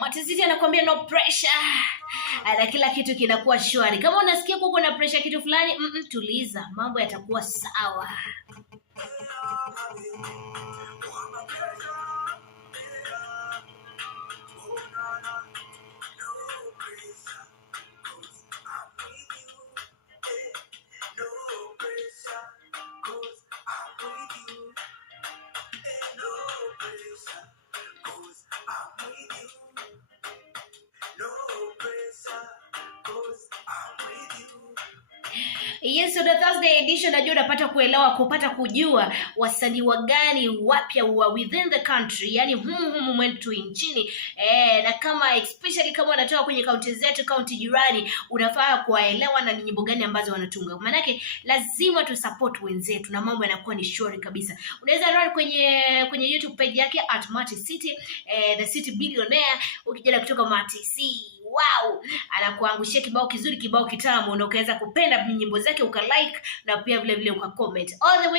Matiziti anakuambia no pressure. Na kila kitu kinakuwa shwari. Kama unasikia kuko na pressure kitu fulani, tuliza, mambo yatakuwa sawa. Yes, so the Thursday edition najua unapata kupata kujua wasanii wagani wapya wa within the country, yani humu mwetu nchini. Na kama especially kama wanatoka kwenye kaunti zetu, kaunti jirani, unafaa kuwaelewa na nyimbo gani ambazo wanatunga. Maana lazima tu support wenzetu na mambo yanakuwa ni short kabisa. Unaweza run kwenye YouTube page yake @MatiCity, the City Billionaire, ukijana kutoka MatiC. Wow, anakuangushia kibao kizuri, kibao kitamu, na ukaweza kupenda nyimbo zake, ukalike na pia vile vile ukacomment all the way.